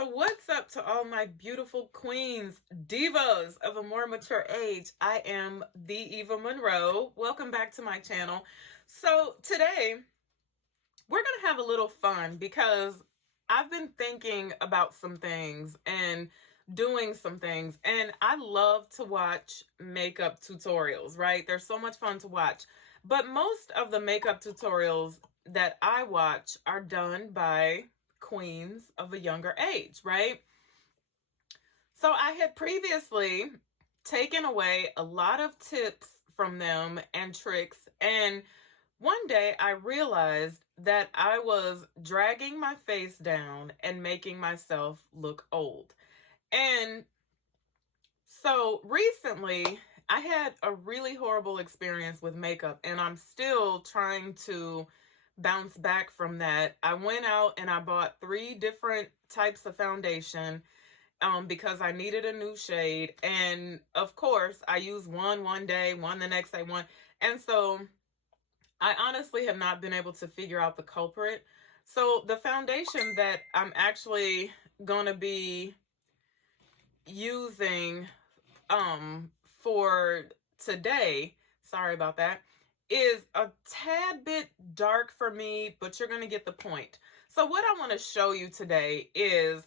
So, what's up to all my beautiful queens, divas of a more mature age? I am the Eva Monroe. Welcome back to my channel. So, today we're going to have a little fun because I've been thinking about some things and doing some things, and I love to watch makeup tutorials, right? They're so much fun to watch. But most of the makeup tutorials that I watch are done by queens of a younger age, right? So I had previously taken away a lot of tips from them and tricks, and one day I realized that I was dragging my face down and making myself look old. And so recently I had a really horrible experience with makeup, and I'm still trying to bounce back from that. I went out and I bought 3 different types of foundation because I needed a new shade. And of course, I used one day, one the next day, one. And so I honestly have not been able to figure out the culprit. So the foundation that I'm actually going to be using for today, sorry about that, is a tad bit dark for me, but you're going to get the point. So what I want to show you today is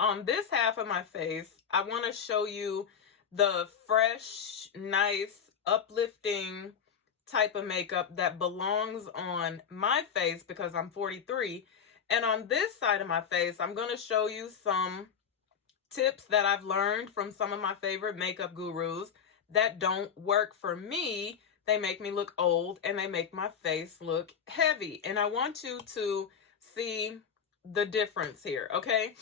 on this half of my face, I want to show you the fresh, nice, uplifting type of makeup that belongs on my face because I'm 43. And on this side of my face, I'm going to show you some tips that I've learned from some of my favorite makeup gurus that don't work for me. They make me look old and they make my face look heavy. And I want you to see the difference here, okay?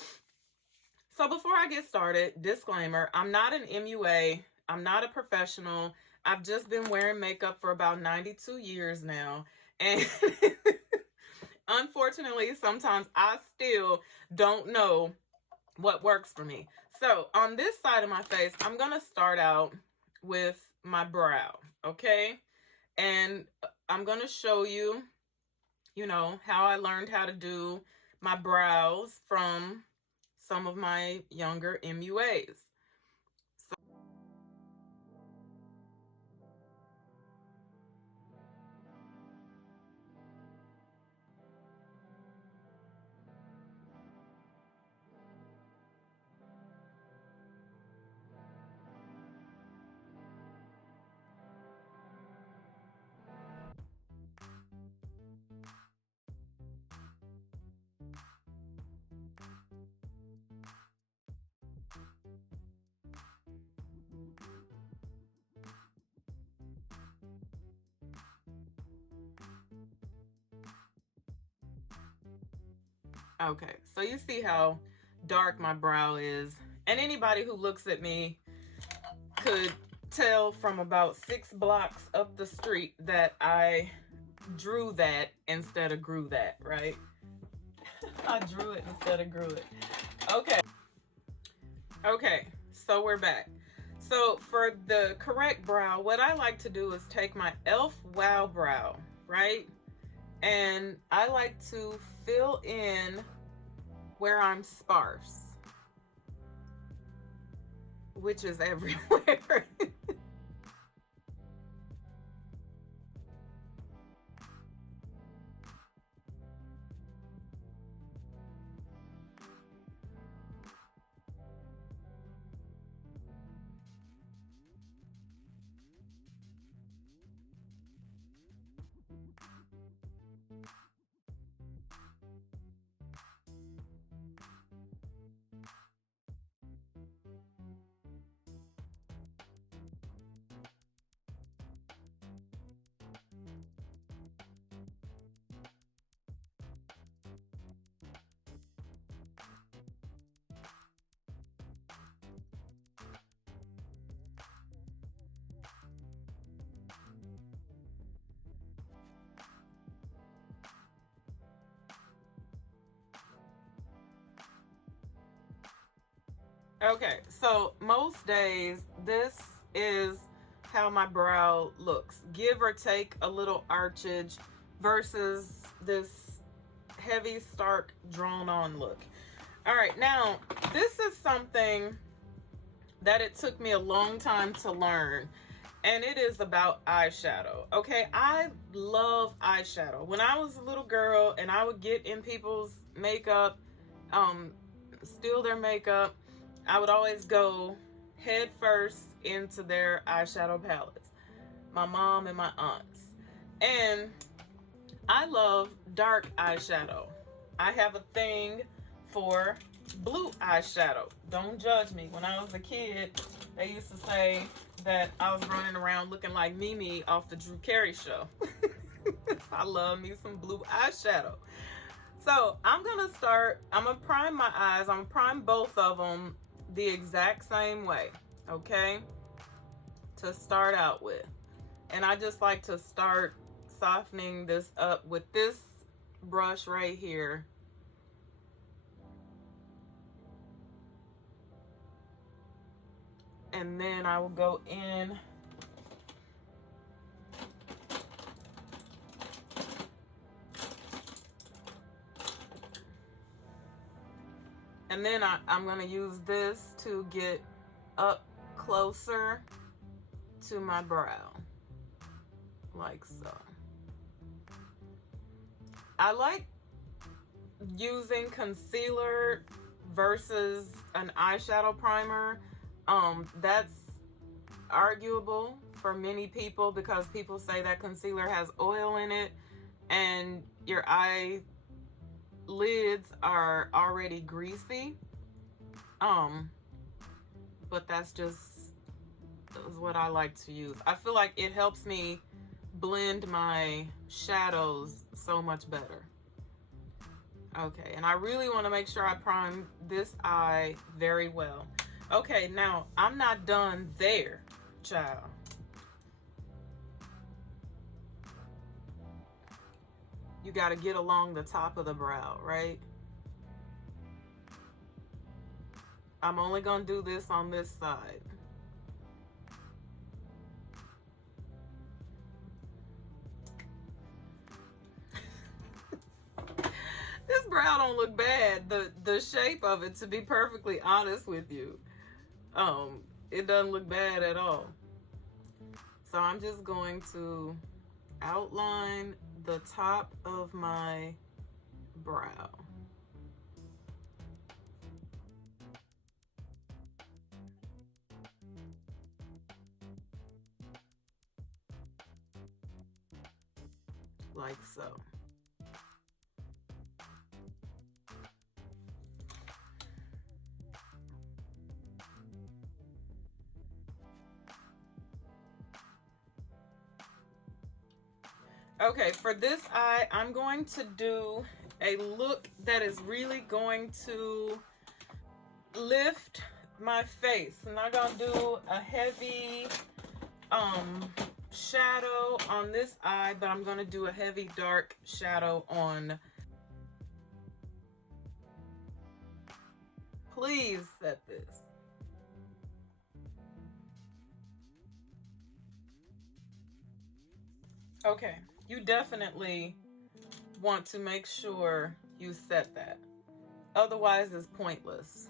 So before I get started, disclaimer, I'm not an MUA. I'm not a professional. I've just been wearing makeup for about 92 years now. And unfortunately, sometimes I still don't know what works for me. So on this side of my face, I'm going to start out with my brow, okay? And I'm going to show you, how I learned how to do my brows from some of my younger MUAs. Okay, so you see how dark my brow is, and anybody who looks at me could tell from about 6 blocks up the street that I drew that instead of grew that, right? I drew it instead of grew it. Okay, so we're back. So for the correct brow, what I like to do is take my e.l.f. Wow Brow, right? And I like to fill in where I'm sparse, which is everywhere. Okay, so most days, this is how my brow looks. Give or take a little archage versus this heavy, stark, drawn on look. All right, now this is something that it took me a long time to learn, and it is about eyeshadow. Okay, I love eyeshadow. When I was a little girl and I would get in people's makeup, steal their makeup, I would always go head first into their eyeshadow palettes, my mom and my aunts. And I love dark eyeshadow. I have a thing for blue eyeshadow. Don't judge me. When I was a kid, they used to say that I was running around looking like Mimi off the Drew Carey show. I love me some blue eyeshadow. So I'm gonna prime my eyes. I'm gonna prime both of them the exact same way, okay? To start out with. And I just like to start softening this up with this brush right here. And then I will go in and then I'm going to use this to get up closer to my brow, like so. I like using concealer versus an eyeshadow primer. That's arguable for many people because people say that concealer has oil in it and your eyelids are already greasy. But that's what I like to use. I feel like it helps me blend my shadows so much better. Okay, and I really want to make sure I prime this eye very well. Okay, now I'm not done there, child. You got to get along the top of the brow, right? I'm only going to do this on this side. This brow don't look bad. The shape of it, to be perfectly honest with you, it doesn't look bad at all. So I'm just going to outline the top of my brow. Like so. Okay, for this eye, I'm going to do a look that is really going to lift my face. I'm not going to do a heavy shadow on this eye, but I'm going to do a heavy dark shadow on. Please set this. Okay, you definitely want to make sure you set that. Otherwise, it's pointless.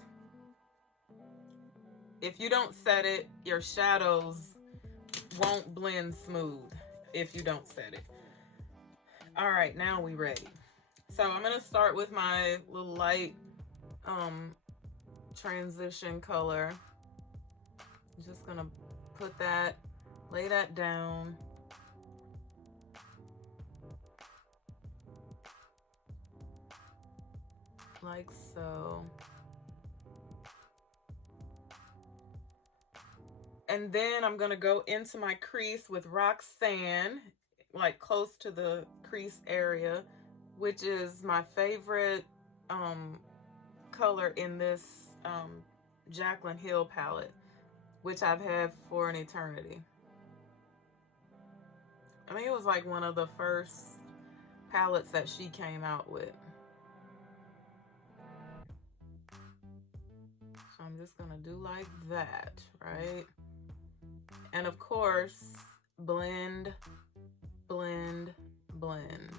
If you don't set it, your shadows won't blend smooth if you don't set it. All right, now we ready. So I'm gonna start with my little light transition color. I'm just gonna put that, lay that down. Like so. And then I'm gonna go into my crease with Roxanne, like close to the crease area, which is my favorite color in this Jaclyn Hill palette, which I've had for an eternity. I think it was like one of the first palettes that she came out with. So I'm just gonna do like that, right? And of course, blend, blend, blend.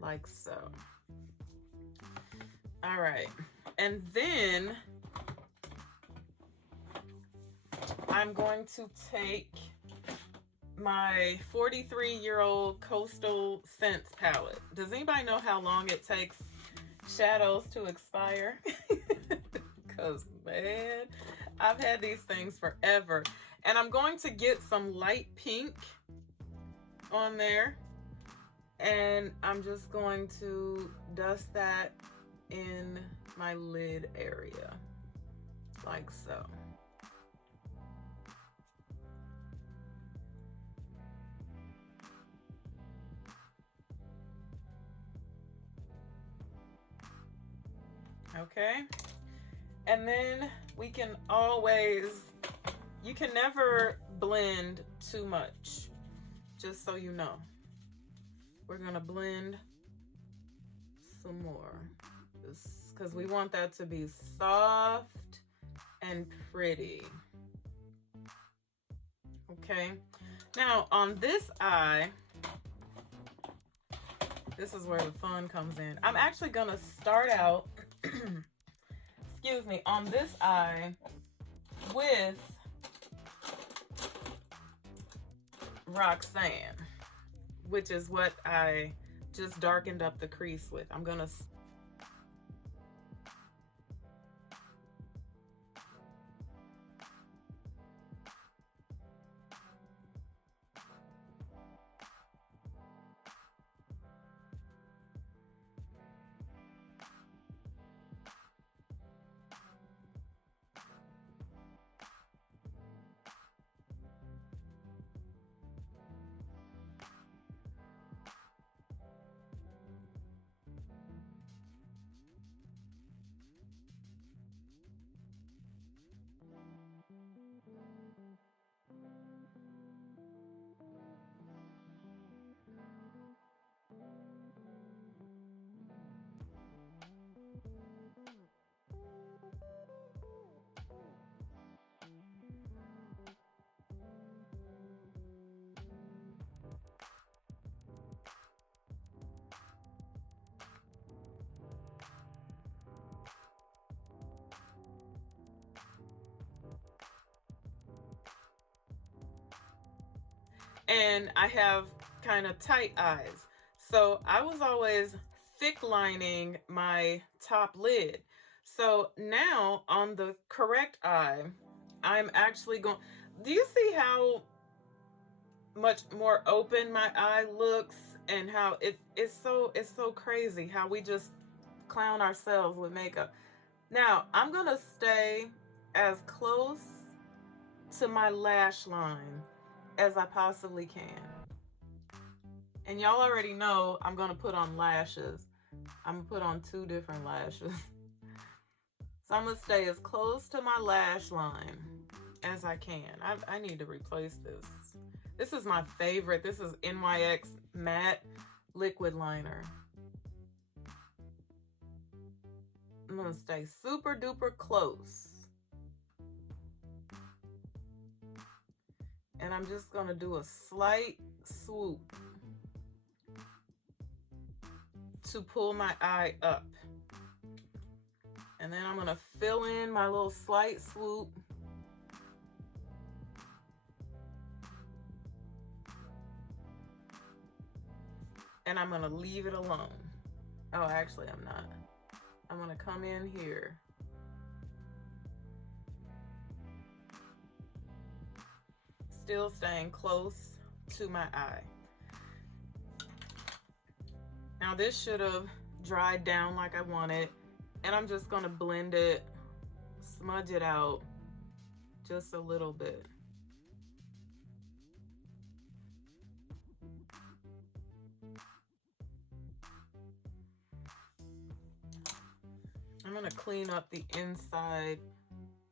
Like so. All right. And then I'm going to take my 43-year-old Coastal Scents palette. Does anybody know how long it takes shadows to expire? Because, man, I've had these things forever. And I'm going to get some light pink on there. And I'm just going to dust that in my lid area, like so. Okay, and then we can always, you can never blend too much, just so you know. We're gonna blend some more, just because we want that to be soft and pretty. Okay, now on this eye, this is where the fun comes in. I'm actually gonna start out excuse me, on this eye with Roxanne, which is what I just darkened up the crease with. I'm gonna and I have kind of tight eyes. So I was always thick lining my top lid. So now on the correct eye, I'm actually going, do you see how much more open my eye looks and how it's so crazy how we just clown ourselves with makeup. Now I'm gonna stay as close to my lash line as I possibly can. And y'all already know I'm gonna put on lashes. I'm gonna put on 2 different lashes. So I'm gonna stay as close to my lash line as I can. I need to replace this. This is my favorite. This is NYX Matte Liquid Liner. I'm gonna stay super duper close. And I'm just gonna do a slight swoop to pull my eye up. And then I'm gonna fill in my little slight swoop. And I'm gonna leave it alone. Oh, actually I'm not. I'm gonna come in here. Still staying close to my eye. Now this should have dried down like I wanted, and I'm just gonna blend it, smudge it out just a little bit. I'm gonna clean up the inside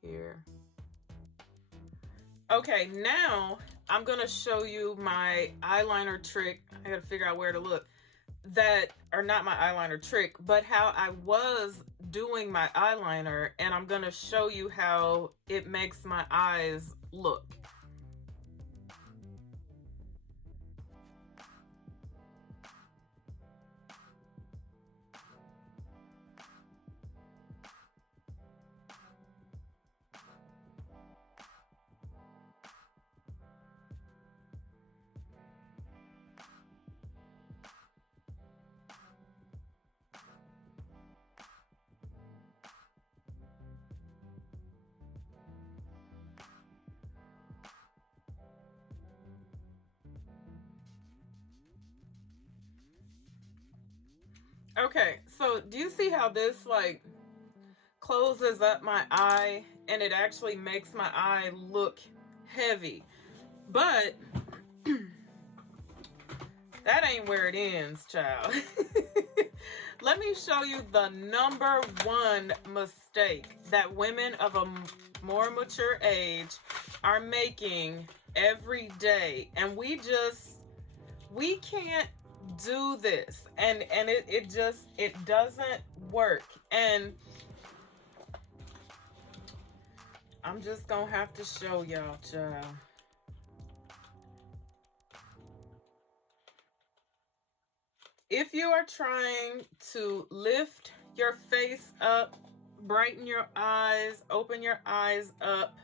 here. Okay, now I'm gonna show you my eyeliner trick. I gotta figure out where to look. That are not my eyeliner trick, but how I was doing my eyeliner, and I'm gonna show you how it makes my eyes look. Okay, so do you see how this like closes up my eye and it actually makes my eye look heavy? But that ain't where it ends, child. Let me show you the number one mistake that women of a more mature age are making every day. And we can't do this. And it doesn't work. And I'm just gonna have to show y'all, child. If you are trying to lift your face up, brighten your eyes, open your eyes up,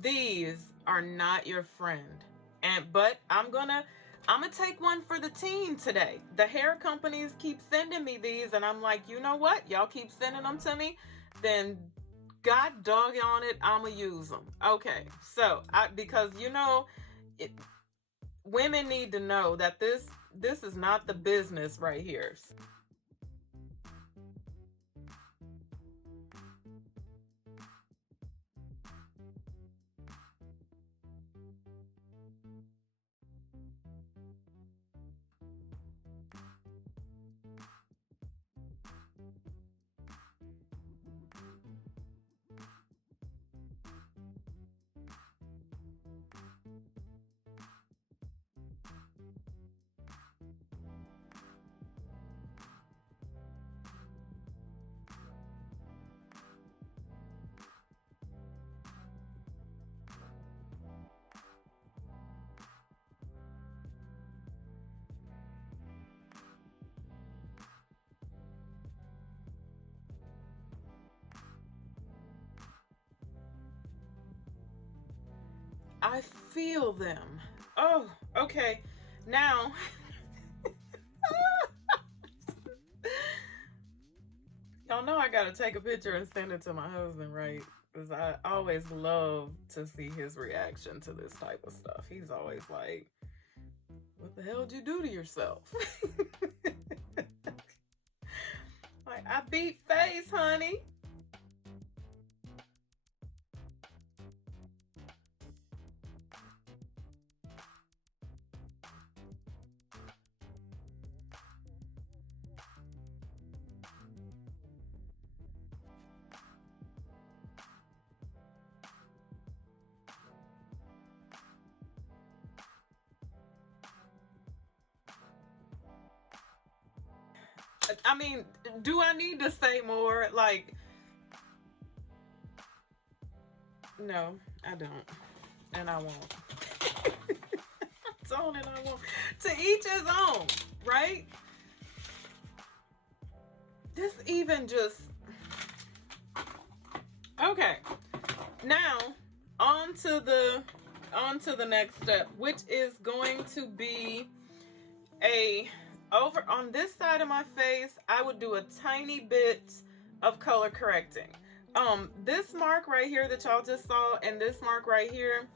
these are not your friend. But I'm gonna take one for the team today. The hair companies keep sending me these, and I'm like, you know what? Y'all keep sending them to me, then God doggone it, I'ma use them. Okay, so because women need to know that this is not the business right here. I feel them. Oh, okay. Now, y'all know I gotta take a picture and send it to my husband, right? Because I always love to see his reaction to this type of stuff. He's always like, what the hell did you do to yourself? Like, I beat face, honey. I mean, do I need to say more? Like, no, I don't. And I won't. I don't and I won't. To each his own, right? This even just. Okay. Now, on to the next step, which is going to be over on this side of my face, I would do a tiny bit of color correcting. This mark right here that y'all just saw and this mark right here,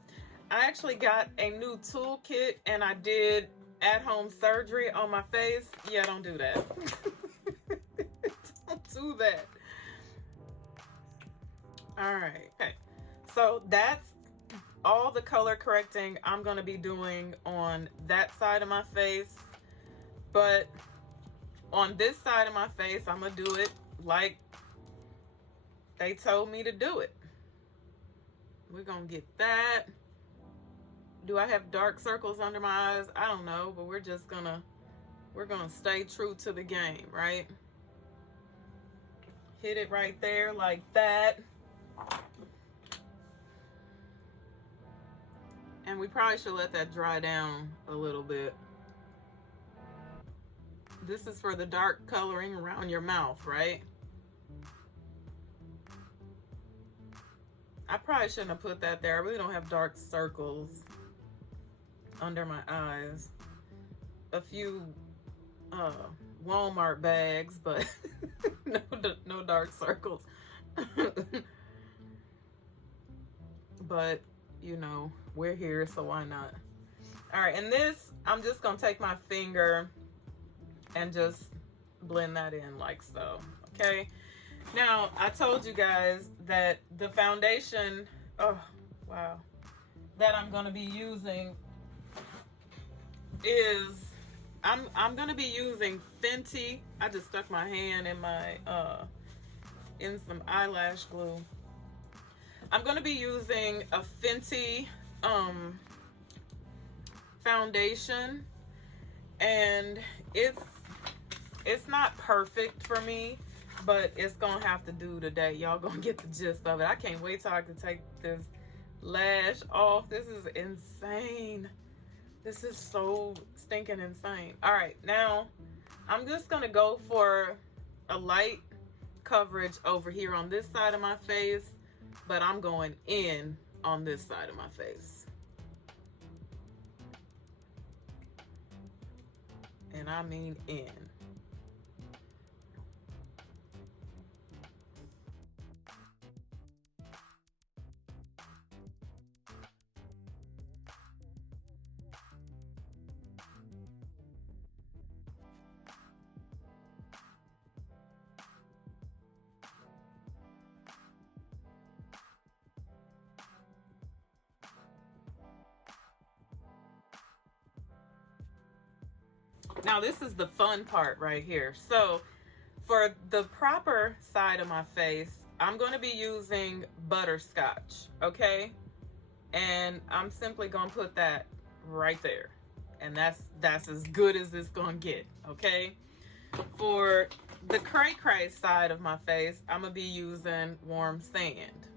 I actually got a new toolkit and I did at-home surgery on my face. Yeah, don't do that. Don't do that. All right. Okay. So that's all the color correcting I'm going to be doing on that side of my face. But on this side of my face, I'm going to do it like they told me to do it. We're going to get that. Do I have dark circles under my eyes? I don't know, but we're going to stay true to the game, right? Hit it right there like that. And we probably should let that dry down a little bit. This is for the dark coloring around your mouth, right? I probably shouldn't have put that there. I really don't have dark circles under my eyes. A few Walmart bags, but no dark circles. But, we're here, so why not? All right, and this, I'm just gonna take my finger and just blend that in like so, okay? Now, I told you guys that the foundation, oh, wow, that I'm gonna be using is, I'm gonna be using Fenty. I just stuck my hand in my, in some eyelash glue. I'm gonna be using a Fenty, foundation, and it's not perfect for me, but it's gonna have to do today. Y'all gonna get the gist of it. I can't wait till I can take this lash off. This is insane. This is so stinking insane. All right, now I'm just gonna go for a light coverage over here on this side of my face, but I'm going in on this side of my face. And I mean in. Now this is the fun part right here. So for the proper side of my face, I'm going to be using butterscotch, okay? And I'm simply going to put that right there. And that's as good as it's going to get, okay? For the cray cray side of my face, I'm going to be using warm sand.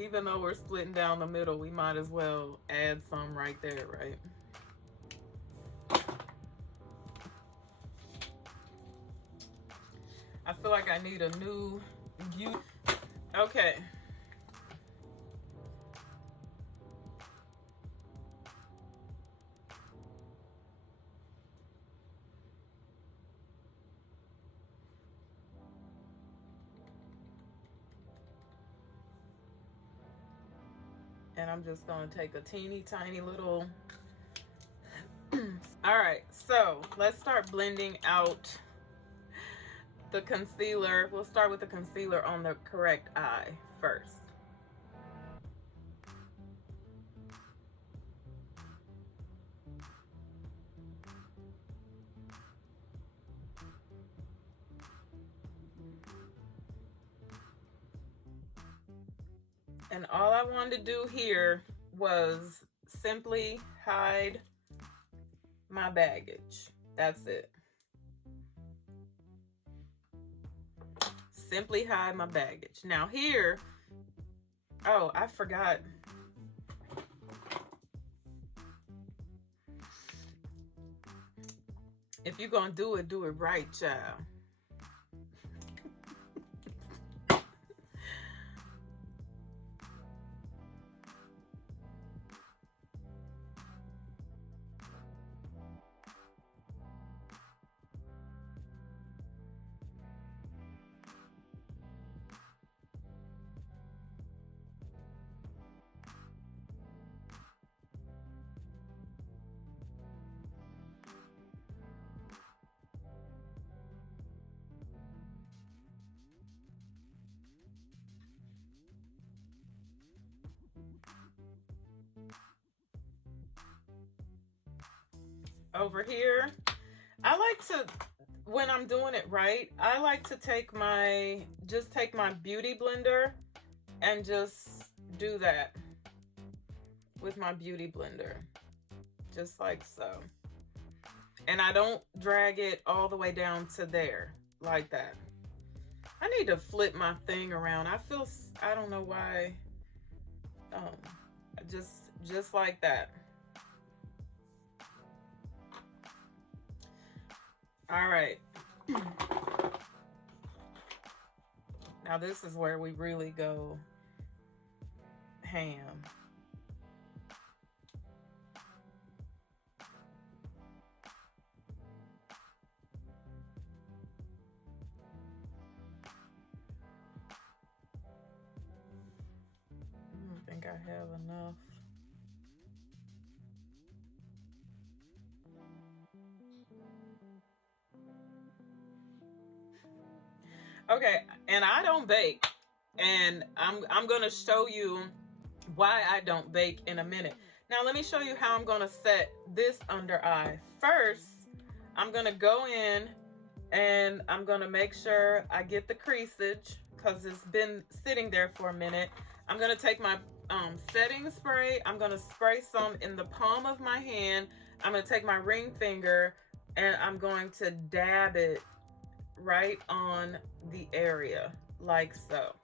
Even though we're splitting down the middle, we might as well add some right there, right? I feel like I need a new view. Okay. And I'm just going to take a teeny tiny little. All right, so let's start blending out the concealer. We'll start with the concealer on the correct eye first. And all I wanted to do here was simply hide my baggage. That's it. Simply hide my baggage. Now here, oh, I forgot. If you're gonna do it right, child. Over here, I like to, when I'm doing it right, I like to take my beauty blender and just do that with my beauty blender, just like so. And I don't drag it all the way down to there like that. I need to flip my thing around. I don't know why. Just like that. All right. Now this is where we really go ham. have enough. Okay, and I don't bake, and I'm gonna show you why I don't bake in a minute. Now let me show you how I'm gonna set this under eye. First, I'm gonna go in and I'm gonna make sure I get the creasage because it's been sitting there for a minute. I'm gonna take my setting spray. I'm gonna spray some in the palm of my hand. I'm gonna take my ring finger and I'm going to dab it right on the area like so.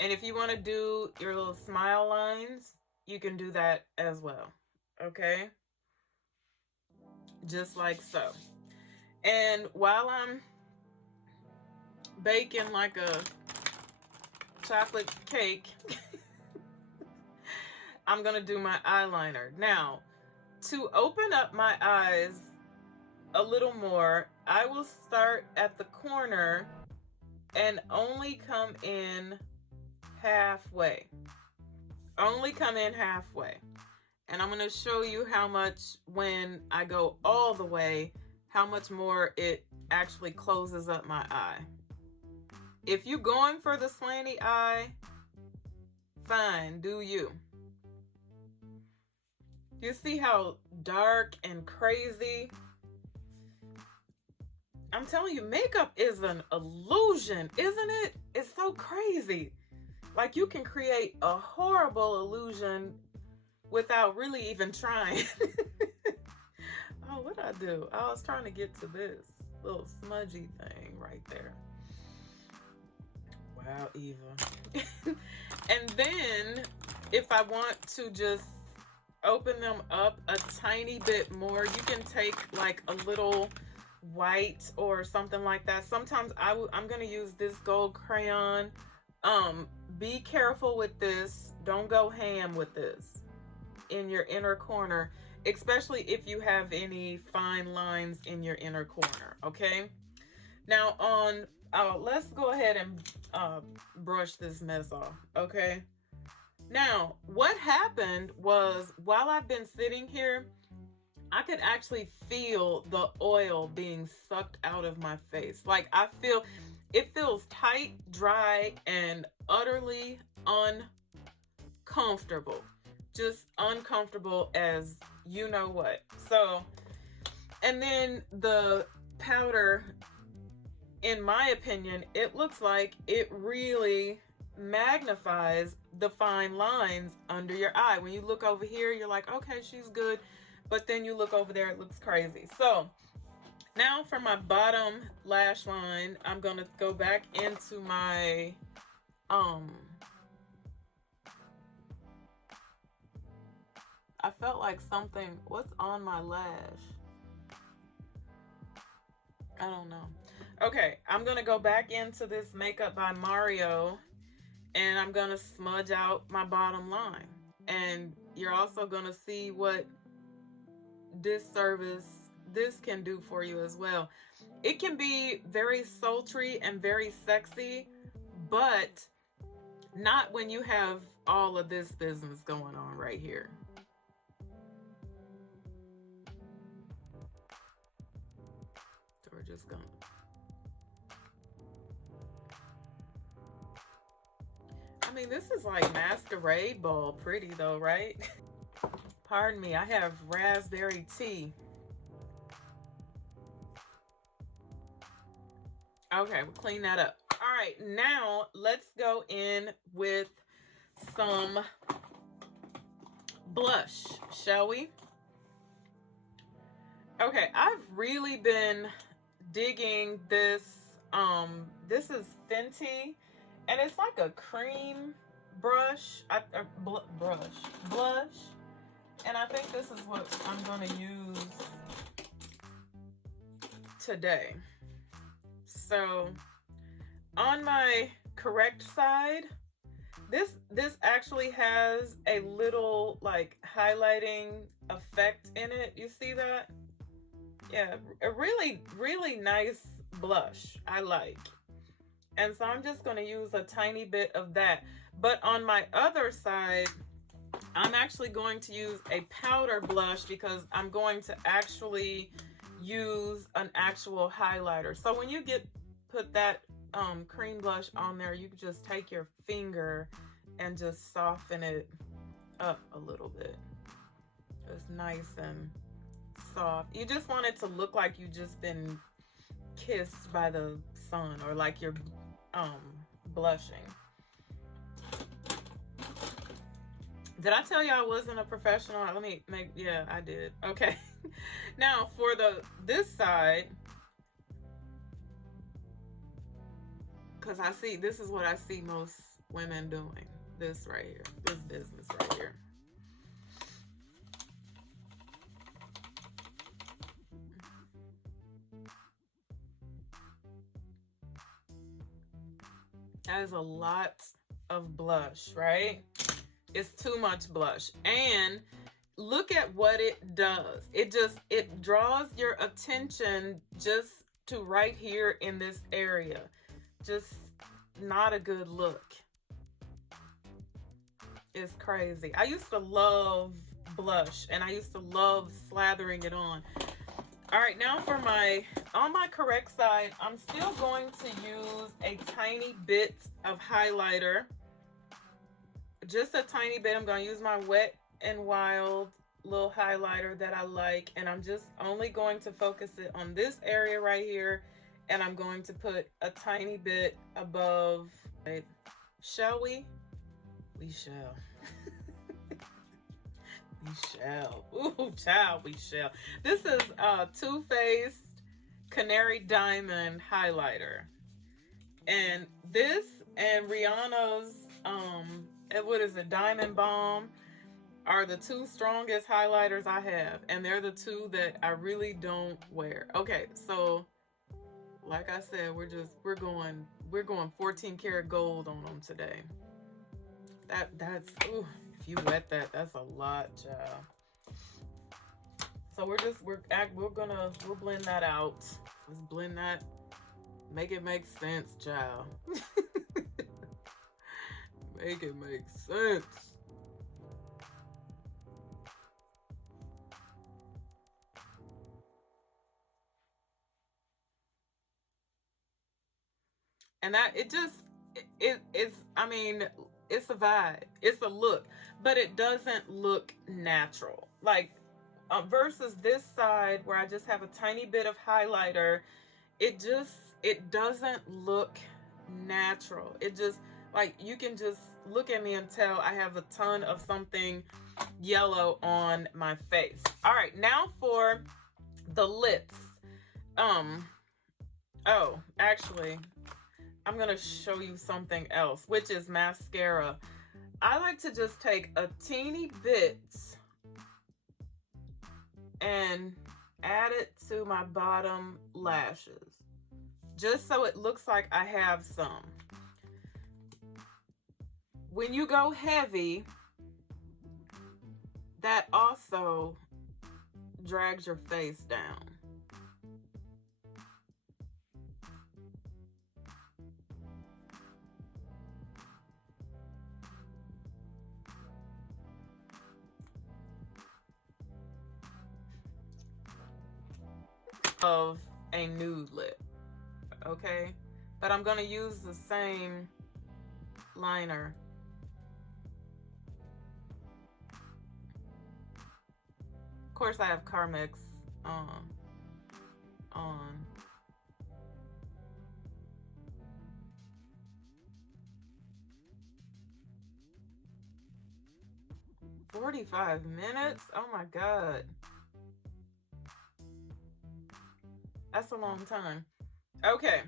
And if you want to do your little smile lines, you can do that as well. Okay? Just like so. And while I'm baking like a chocolate cake, I'm going to do my eyeliner. Now, to open up my eyes a little more, I will start at the corner and only come in halfway. Only come in halfway. And I'm going to show you how much, when I go all the way, how much more it actually closes up my eye. If you're going for the slanty eye, fine, do you. You see how dark and crazy? I'm telling you, makeup is an illusion, isn't it? It's so crazy. Like, you can create a horrible illusion without really even trying. Oh, what did I do? I was trying to get to this little smudgy thing right there. Wow, Eva. And then if I want to just open them up a tiny bit more, you can take like a little white or something like that. Sometimes I'm going to use this gold crayon. Be careful with this. Don't go ham with this in your inner corner, especially if you have any fine lines in your inner corner. Okay, now let's go ahead and brush this mess off. Okay, now what happened was, while I've been sitting here, I could actually feel the oil being sucked out of my face. Like, it feels tight, dry, and utterly uncomfortable. Just uncomfortable as you know what. So, and then the powder, in my opinion, it looks like it really magnifies the fine lines under your eye. When you look over here, you're like, okay, she's good. But then you look over there, it looks crazy. So now for my bottom lash line, I'm going to go back into my, I felt like something, what's on my lash? I don't know. Okay, I'm going to go back into this Makeup by Mario, and I'm going to smudge out my bottom line. And you're also going to see what disservice this can do for you as well. It can be very sultry and very sexy, but not when you have all of this business going on right here. So we're just gonna, I mean, this is like masquerade ball pretty though, right? Pardon me, I have raspberry tea. Okay, we'll clean that up. All right, now let's go in with some blush, shall we? Okay, I've really been digging this. This is Fenty, and it's like a cream blush, and I think this is what I'm gonna use today. So on my correct side, this actually has a little like highlighting effect in it. You see that? Yeah, a really, really nice blush. I like. And so I'm just going to use a tiny bit of that. But on my other side, I'm actually going to use a powder blush because I'm going to actually use an actual highlighter. So when you put that cream blush on there, you can just take your finger and just soften it up a little bit. It's nice and soft. You just want it to look like you just been kissed by the sun, or like you're blushing. Did I tell you I wasn't a professional? Let me make, yeah, I did. Okay. Now for this side, because I see, this is what I see most women doing. This right here, this business right here. That is a lot of blush, right? It's too much blush. And look at what it does. It draws your attention just to right here in this area. Just not a good look. It's crazy. I used to love blush and I used to love slathering it on. All right, now for on my correct side, I'm still going to use a tiny bit of highlighter. Just a tiny bit. I'm going to use my Wet n Wild little highlighter that I like, and I'm just only going to focus it on this area right here, and I'm going to put a tiny bit above. Shall we? We shall. We shall. Ooh, child, we shall. This is Too Faced Canary Diamond highlighter, and this and Rihanna's what is it, Diamond Bomb, are the two strongest highlighters I have, and they're the two that I really don't wear. Okay, so like I said, we're going 14 karat gold on them today. That's ooh, if you wet that, that's a lot, child. So we'll blend that out. Let's blend that. Make it make sense, child. Make it make sense. And that it's I mean, it's a vibe, it's a look, but it doesn't look natural. Like versus this side where I just have a tiny bit of highlighter, it doesn't look natural. It just, like, you can just look at me and tell I have a ton of something yellow on my face. All right, now for the lips. Oh, actually, I'm gonna show you something else, which is mascara. I like to just take a teeny bit and add it to my bottom lashes, just so it looks like I have some. When you go heavy, that also drags your face down. Of a nude lip, okay? But I'm gonna use the same liner. Of course, I have Carmex on. 45 minutes? Oh my God. That's a long time. Okay.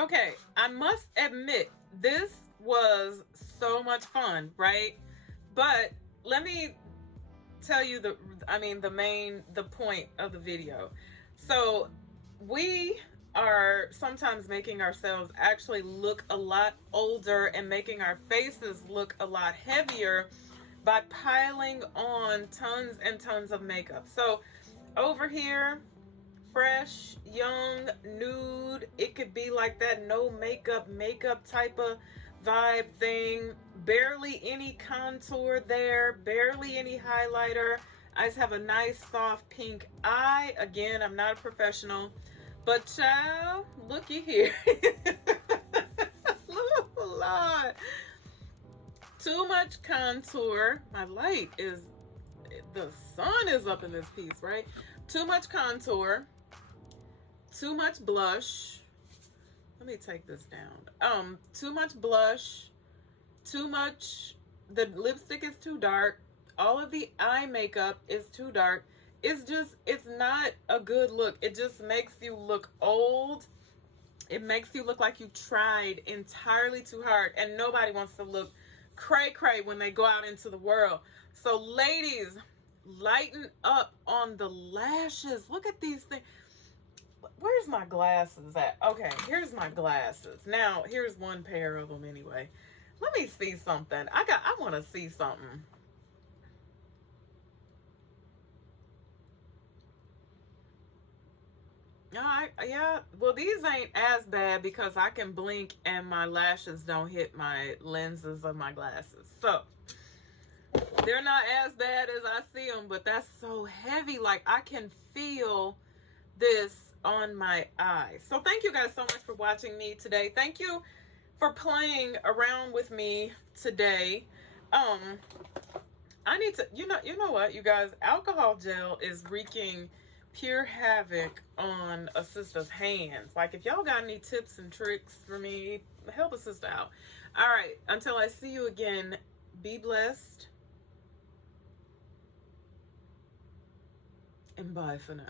Okay, I must admit, this was so much fun, right? But let me tell you the point of the video. So we are sometimes making ourselves actually look a lot older and making our faces look a lot heavier by piling on tons and tons of makeup. So over here, fresh, young, nude. It could be like that no makeup type of vibe thing. Barely any contour there, barely any highlighter. I just have a nice soft pink eye. Again, I'm not a professional, but child, looky here. Lord. Too much contour. My light is, the sun is up in this piece, right? Too much contour. Too much blush. Let me take this down. Too much blush. Too much. The lipstick is too dark. All of the eye makeup is too dark. It's not a good look. It just makes you look old. It makes you look like you tried entirely too hard, and nobody wants to look cray cray when they go out into the world. So ladies, lighten up on the lashes. Look at these things. Where's my glasses at? Okay, here's my glasses. Now, here's one pair of them anyway. Let me see something. I want to see something. All right, yeah. Well, these ain't as bad because I can blink and my lashes don't hit my lenses of my glasses. So, they're not as bad as I see them, but that's so heavy. Like, I can feel this on my eye. So thank you guys so much for watching me today. Thank you for playing around with me today. I need to, you know what, you guys, alcohol gel is wreaking pure havoc on a sister's hands. Like, if y'all got any tips and tricks for me, help a sister out. All right, until I see you again, be blessed, and bye for now.